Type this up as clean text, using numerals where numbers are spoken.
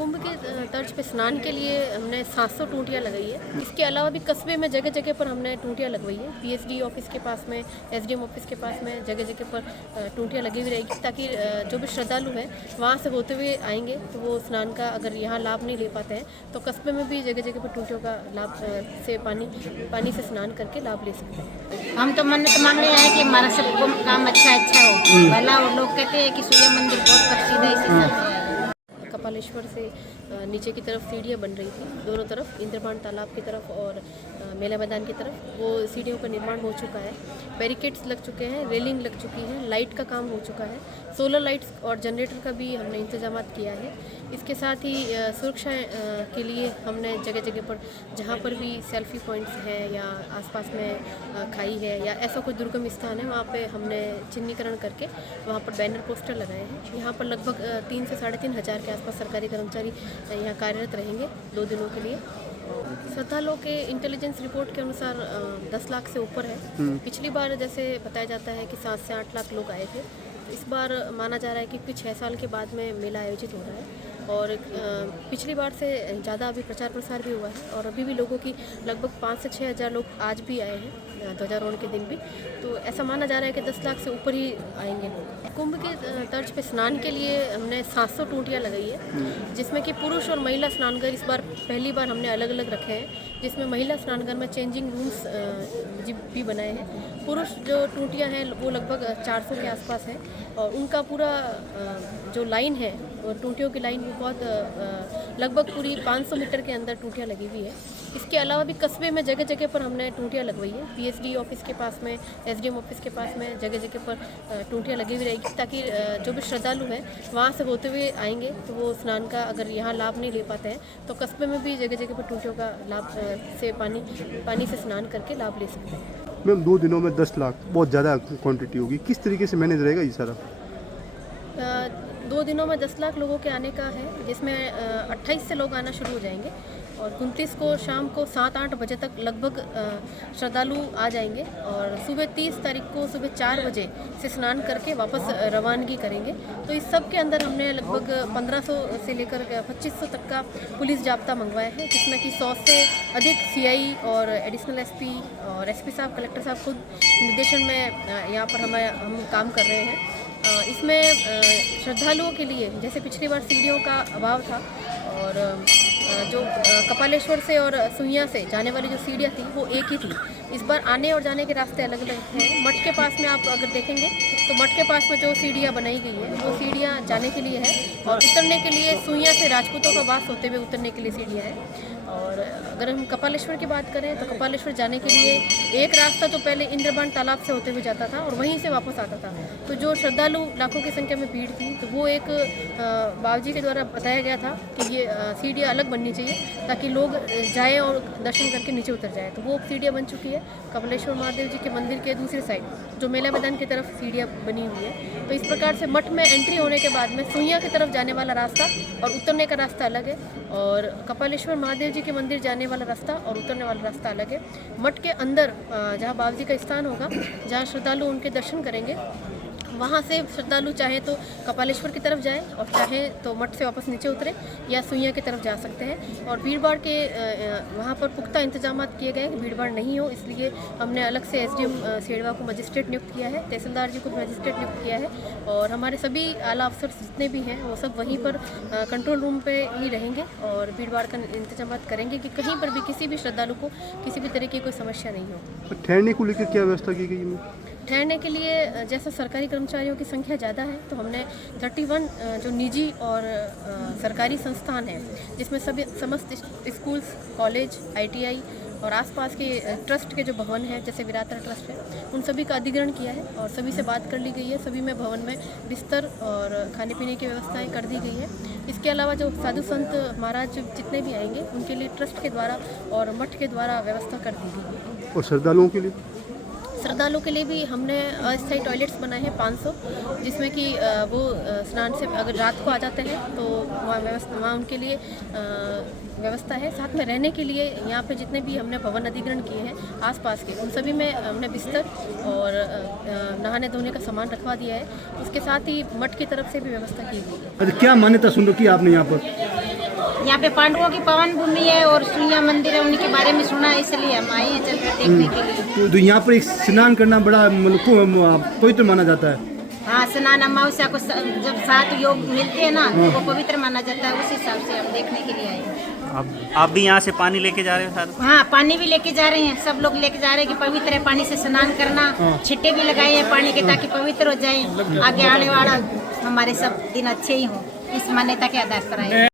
कुंभ के तर्ज पे स्नान के लिए हमने 700 टूटियाँ लगाई है। इसके अलावा भी कस्बे में जगह जगह पर हमने टूटियाँ लगवाई है। पीएचडी ऑफिस के पास में, एसडीएम ऑफिस के पास में जगह जगह पर टूटियाँ लगी हुई रहेगी, ताकि जो भी श्रद्धालु हैं वहाँ से होते हुए आएंगे तो वो स्नान का अगर यहाँ लाभ नहीं ले पाते हैं तो कस्बे में भी जगह जगह पर टूटियों का लाभ से पानी से स्नान करके लाभ ले सकते हैं। हम तो मन्नत मांगने आए कि हमारा सब काम अच्छा हो भला। और लोग कहते हैं कि सूर्य मंदिर बहुत प्रसिद्ध है, इस हिसाब से कपालेश्वर से नीचे की तरफ सीढ़ियाँ बन रही थी, दोनों तरफ इंद्रबाण तालाब की तरफ और मेला मैदान की तरफ। वो सीढ़ियों का निर्माण हो चुका है, बैरिकेड्स लग चुके हैं, रेलिंग लग चुकी है, लाइट का काम हो चुका है, सोलर लाइट्स और जनरेटर का भी हमने इंतजाम किया है। इसके साथ ही सुरक्षा के लिए हमने जगह जगह पर जहाँ पर भी सेल्फी पॉइंट्स हैं या आसपास में खाई है या ऐसा कोई दुर्गम स्थान है, वहाँ पे हमने चिन्हीकरण करके वहाँ पर बैनर पोस्टर लगाए हैं। यहाँ पर लगभग 3 से 3.5 हज़ार के आसपास सरकारी कर्मचारी यहाँ कार्यरत रहेंगे 2 दिनों के लिए। श्रद्धालुओं के इंटेलिजेंस रिपोर्ट के अनुसार 10 लाख से ऊपर है। पिछली बार जैसे बताया जाता है कि 7 से 8 लाख लोग आए थे, तो इस बार माना जा रहा है कि 6 साल के बाद में मेला आयोजित हो रहा है और पिछली बार से ज़्यादा अभी प्रचार प्रसार भी हुआ है और अभी भी लोगों की लगभग 5 से 6 हज़ार लोग आज भी आए हैं ध्वजारोहण के दिन भी। तो ऐसा माना जा रहा है कि 10 लाख से ऊपर ही आएंगे लोग। कुंभ के तर्ज पे स्नान के लिए हमने 700 टूटियाँ लगाई है, जिसमें कि पुरुष और महिला स्नानघर इस बार पहली बार हमने अलग अलग रखे हैं, जिसमें महिला स्नानघर में चेंजिंग रूम्स भी बनाए हैं। पुरुष जो टूटियाँ हैं वो लगभग 400 के आसपास है और उनका पूरा जो लाइन है और टूटियों की लाइन वो बहुत लगभग पूरी 500 मीटर के अंदर टूटियाँ लगी हुई है। इसके अलावा भी कस्बे में जगह जगह पर हमने टूटियाँ लगवाई है। पीएचडी ऑफिस के पास में, एसडीएम ऑफिस के पास में जगह जगह पर टूटियाँ लगी हुई रहेगी, ताकि जो भी श्रद्धालु हैं वहाँ से होते हुए आएंगे तो वो स्नान का अगर यहाँ लाभ नहीं ले पाते हैं तो कस्बे में भी जगह जगह पर टूटियों का लाभ से पानी से स्नान करके लाभ ले सकते हैं। मैम 2 दिनों में 10 लाख बहुत ज़्यादा क्वांटिटी होगी, किस तरीके से मैनेज रहेगा ये सारा? 2 दिनों में 10 लाख लोगों के आने का है, जिसमें 28 से लोग आना शुरू हो जाएंगे और 29 को शाम को 7-8 बजे तक लगभग श्रद्धालु आ जाएंगे और सुबह 30 तारीख को सुबह 4 बजे से स्नान करके वापस रवानगी करेंगे। तो इस सब के अंदर हमने लगभग 1500 से लेकर 2500 तक का पुलिस जाब्ता मंगवाया है, जिसमें कि 100 से अधिक सीआई और एडिशनल एसपी और एसपी साहब, कलेक्टर साहब खुद निर्देशन में यहाँ पर हम काम कर रहे हैं। इसमें श्रद्धालुओं के लिए जैसे पिछली बार सीढ़ियों का अभाव था और जो कपालेश्वर से और सुइयाँ से जाने वाली जो सीढ़ियाँ थी वो एक ही थी। इस बार आने और जाने के रास्ते अलग अलग हैं। मठ के पास में आप अगर देखेंगे तो मठ के पास में जो सीढ़ियाँ बनाई गई है वो सीढ़ियाँ जाने के लिए है और उतरने के लिए सुइयाँ से राजपूतों का वास होते हुए उतरने के लिए सीढ़ियाँ हैं। और अगर हम कपालेश्वर की बात करें तो कपालेश्वर जाने के लिए एक रास्ता तो पहले इंद्रबाण तालाब से होते हुए जाता था और वहीं से वापस आता था। तो जो श्रद्धालु लाखों की संख्या में भीड़ थी तो वो एक बाबूजी के द्वारा बताया गया था कि ये सीढ़ियाँ अलग बननी चाहिए ताकि लोग जाएं और दर्शन करके नीचे उतर जाएं। तो वो सीढ़ियाँ बन चुकी है। कपालेश्वर महादेव जी के मंदिर के दूसरी साइड जो मेला मैदान की तरफ सीढ़ियाँ बनी हुई है। तो इस प्रकार से मठ में एंट्री होने के बाद में सुइयाँ की तरफ जाने वाला रास्ता और उतरने का रास्ता अलग है और कपालेश्वर महादेव जी के मंदिर जाने वाला रास्ता और उतरने वाला रास्ता अलग है। मठ के अंदर जहाँ बाबा जी का स्थान होगा, जहाँ श्रद्धालु उनके दर्शन करेंगे, वहाँ से श्रद्धालु चाहे तो कपालेश्वर की तरफ जाएं और चाहे तो मठ से वापस नीचे उतरें या सुइयाँ की तरफ जा सकते हैं। और भीड़ भाड़ के वहाँ पर पुख्ता इंतजाम किए गए हैं, भीड़ भाड़ नहीं हो इसलिए हमने अलग से एसडीएम सेडवा को मजिस्ट्रेट नियुक्त किया है, तहसीलदार जी को मजिस्ट्रेट नियुक्त किया है और हमारे सभी आला अफसर जितने भी हैं वो सब वहीं पर कंट्रोल रूम पे ही रहेंगे और भीड़ भाड़ का इंतजाम करेंगे कि कहीं पर भी किसी भी श्रद्धालु को किसी भी तरह की कोई समस्या नहीं हो। ठहरने को लेकर क्या व्यवस्था की गई है? ठहरने के लिए जैसा सरकारी कर्मचारियों की संख्या ज़्यादा है तो हमने 31 जो निजी और सरकारी संस्थान हैं जिसमें सभी समस्त स्कूल्स, कॉलेज, आईटीआई और आसपास के ट्रस्ट के जो भवन हैं जैसे विरासत ट्रस्ट है उन सभी का अधिग्रहण किया है और सभी से बात कर ली गई है। सभी में भवन में बिस्तर और खाने पीने की व्यवस्थाएं कर दी गई है। इसके अलावा जो साधु संत महाराज जितने भी आएंगे उनके लिए ट्रस्ट के द्वारा और मठ के द्वारा व्यवस्था कर दी गई है। और श्रद्धालुओं के लिए भी हमने अस्थायी टॉयलेट्स बनाए हैं 500, जिसमें कि वो स्नान से अगर रात को आ जाते हैं तो वहाँ उनके लिए व्यवस्था है। साथ में रहने के लिए यहाँ पे जितने भी हमने भवन अधिग्रहण किए हैं आसपास के उन सभी में हमने बिस्तर और नहाने धोने का सामान रखवा दिया है। उसके साथ ही मठ की तरफ से भी व्यवस्था की गई है। क्या मान्यता सुन रखी है आपने यहाँ पर? यहाँ पे पांडवों की पावन भूमि है और सूर्या मंदिर है, उनके बारे में सुना है, इसलिए हम आए हैं चलकर देखने के लिए। तो यहाँ पर एक स्नान करना बड़ा मतलब पवित्र माना जाता है। हाँ, स्नान अमावस्या को जब 7 योग मिलते हैं ना तो वो पवित्र माना जाता है, उस हिसाब से हम देखने के लिए आए हैं। आप भी यहाँ से पानी लेके जा रहे हो सर? हाँ, पानी भी लेके जा रहे हैं, सब लोग लेके जा रहे हैं कि पवित्र है, पानी से स्नान करना। छिट्टे भी लगाए हैं पानी के ताकि पवित्र हो जाए, आगे आने वाला हमारे सब दिन अच्छे ही हों, इस मान्यता के आधार पर आए हैं।